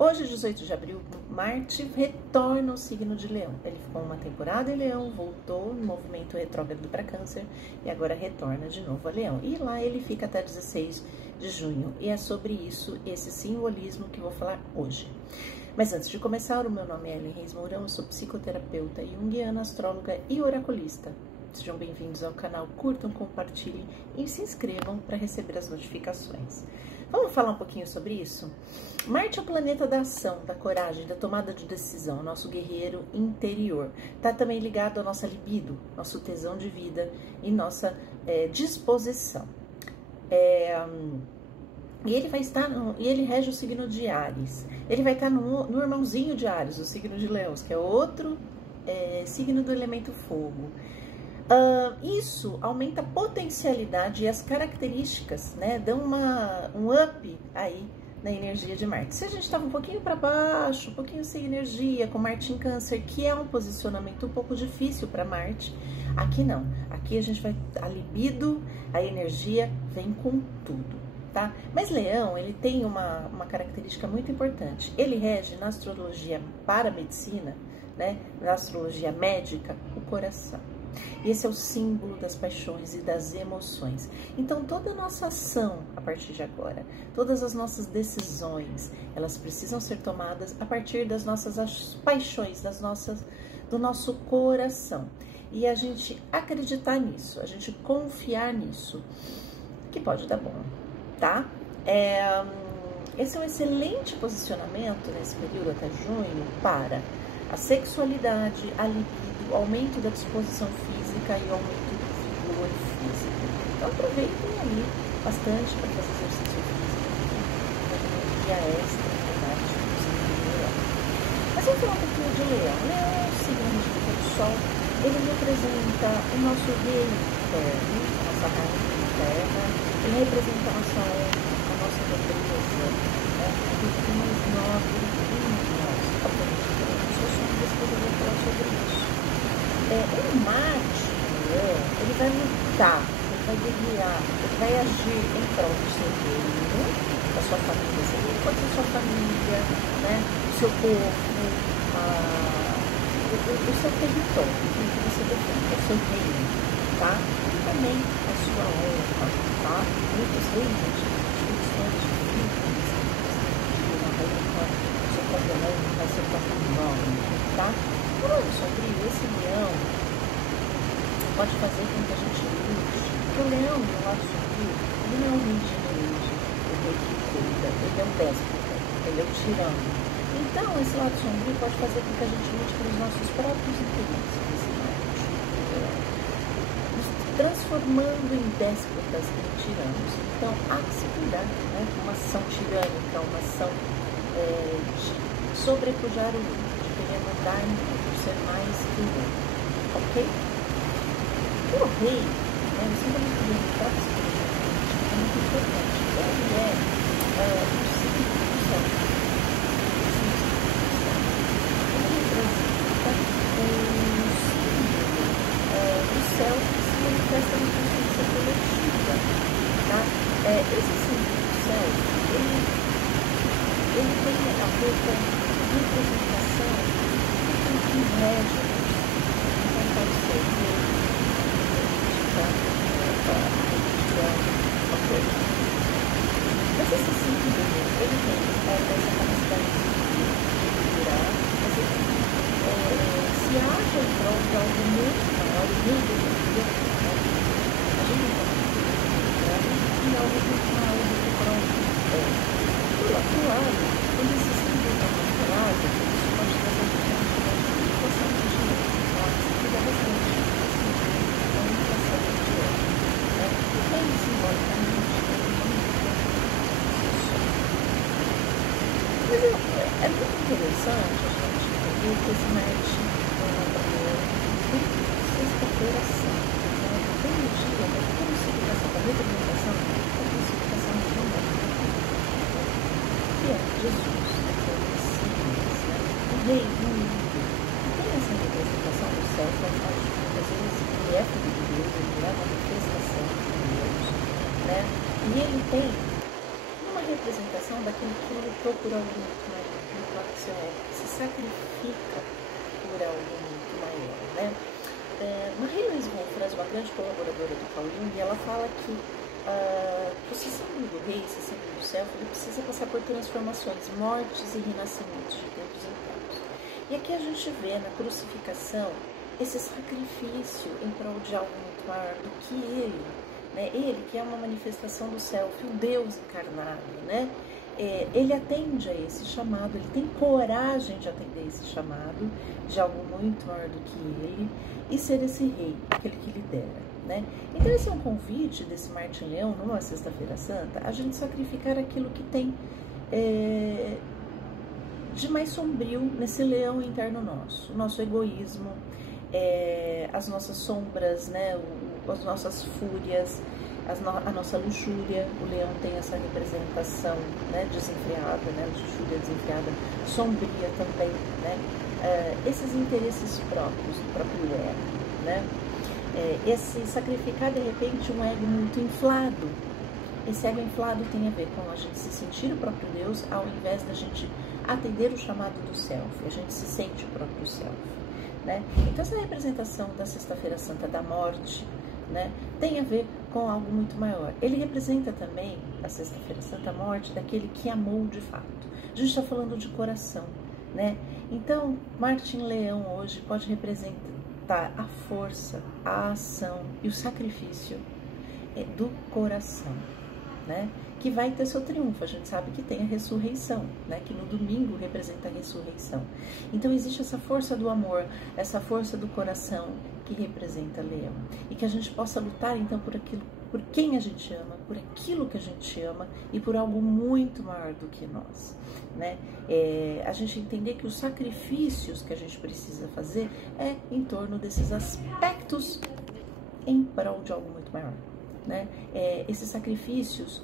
Hoje, 18 de abril, Marte retorna ao signo de Leão. Ele ficou uma temporada em Leão, voltou no movimento retrógrado para Câncer e agora retorna de novo a Leão. E lá ele fica até 16 de junho. E é sobre isso, esse simbolismo que vou falar hoje. Mas antes de começar, o meu nome é Ellen Reis Mourão, eu sou psicoterapeuta junguiana, astróloga e oraculista. Sejam bem-vindos ao canal, curtam, compartilhem e se inscrevam para receber as notificações. Vamos falar um pouquinho sobre isso? Marte é o planeta da ação, da coragem, da tomada de decisão, nosso guerreiro interior. Está também ligado à nossa libido, nosso tesão de vida e nossa disposição. E ele vai estar e ele rege o signo de Áries. Ele vai estar no irmãozinho de Áries, o signo de Leões, que é outro signo do elemento fogo. Isso aumenta a potencialidade e as características, né? Dão um up aí na energia de Marte. Se a gente estava um pouquinho para baixo, um pouquinho sem energia, com Marte em Câncer, que é um posicionamento um pouco difícil para Marte, aqui não. Aqui a gente vai, a libido, a energia vem com tudo, tá? Mas Leão, ele tem uma característica muito importante. Ele rege na astrologia para a medicina, né? Na astrologia médica, o coração. Esse é o símbolo das paixões e das emoções. Então, toda a nossa ação, a partir de agora, todas as nossas decisões, elas precisam ser tomadas a partir das nossas paixões, do nosso coração. E a gente acreditar nisso, a gente confiar nisso, que pode dar bom, tá? Esse é um excelente posicionamento nesse período até junho para a sexualidade, a libido, o aumento da disposição física e o aumento do vigor físico. Então aproveitem aí bastante para fazer exercício físico, energia extra, verdade, mas vamos falar um pouquinho de Leão. Leão é o signo regente do Sol, ele representa o nosso rei interno, a nossa rainha interna, ele representa a nossa honra, a nossa nobreza, né? Aquilo que é mais nobre em nós. Obviamente, depois eu vou falar sobre isso. O Marte, ele vai lutar, ele vai guerrear, ele vai agir em prol do seu reino, da sua família. Você não pode ser sua família, né? O seu povo, o seu território, o que você defende, o seu reino, tá? E também a sua honra, tá? Muitos reinos, vai ser patrimônio, tá? Falando sobre esse leão, pode fazer com que a gente lute, porque o leão, no lado sombrio, ele não é um rei generoso, o rei que cuida, ele é um déspota, ele é um tirano. Então, esse lado sombrio pode fazer com que a gente lute pelos nossos próprios interesses, nesse Marte, nos transformando em déspotas, em tiranos. Então, há que se cuidar, né? Uma ação tirânica, uma ação de sobrepujar o outro, de querer mandar em outro, ser mais que o outro, ok? O rei, né, o símbolo do rei para a é muito importante. Ele é o signo do céu. Ele representa o símbolo do céu que se manifesta na consciência coletiva, tá? Esse símbolo do céu, ele tem a ver com representação do que rege, então pode ser mas esse símbolo, ele tem essa capacidade de curar, mas ele se acha em prol de algo muito maior e muito grande, a gente não pode e algo muito maior do que próprio. Do outro lado, quando esse símbolo está controlado, isso pode trazer a gente uma situação de dinheiro, tá? Cuida bastante desse símbolo, então não vai ser de dinheiro, né? E tem simbolicamente mas é muito interessante a gente ver que esse Marte tem sexta-feira santa, né? Tem um dia, mas como significação da representação, a significação de que é Jesus, que é o Messias, né? O Rei do mundo. E tem essa representação do céu, que às vezes ele é filho de Deus, ele é uma manifestação de Deus, né? E ele tem uma representação daquele que lutou por algo muito maior. ser um ego que se sacrifica por algo muito maior, né? Marie-Louise von Franz, uma grande colaboradora do Carl Jung, ela fala que esse símbolo do rei, esse símbolo do self, ele precisa passar por transformações, mortes e renascimentos de tempos em tempos. E aqui a gente vê na crucificação esse sacrifício em prol de algo muito maior do que ele, né? Ele que é uma manifestação do self, o Deus encarnado, né? Ele atende a esse chamado, ele tem coragem de atender esse chamado de algo muito maior do que ele e ser esse rei, aquele que lidera, né? Então esse é um convite desse Martin Leão, numa Sexta-feira Santa, a gente sacrificar aquilo que tem de mais sombrio nesse leão interno nosso, o nosso egoísmo, as nossas sombras, né? As nossas fúrias, a nossa luxúria. O leão tem essa representação, né, desenfreada, né, luxúria desenfreada, sombria também, né, esses interesses próprios, do próprio ego, né, esse sacrificar de repente um ego muito inflado. Esse ego inflado tem a ver com a gente se sentir o próprio Deus, ao invés da gente atender o chamado do self, a gente se sente o próprio self, né. Então essa representação da Sexta-feira Santa da morte, né, tem a ver com algo muito maior. Ele representa também a Sexta-feira Santa, a morte daquele que amou de fato. A gente está falando de coração, né? Então, Martin Leão hoje pode representar a força, a ação e o sacrifício do coração, né? Que vai ter seu triunfo. A gente sabe que tem a ressurreição, né? Que no domingo representa a ressurreição. Então existe essa força do amor, essa força do coração que representa Leão. E que a gente possa lutar então por aquilo, por quem a gente ama, por aquilo que a gente ama e por algo muito maior do que nós, né? A gente entender que os sacrifícios que a gente precisa fazer é em torno desses aspectos em prol de algo muito maior, né? Esses sacrifícios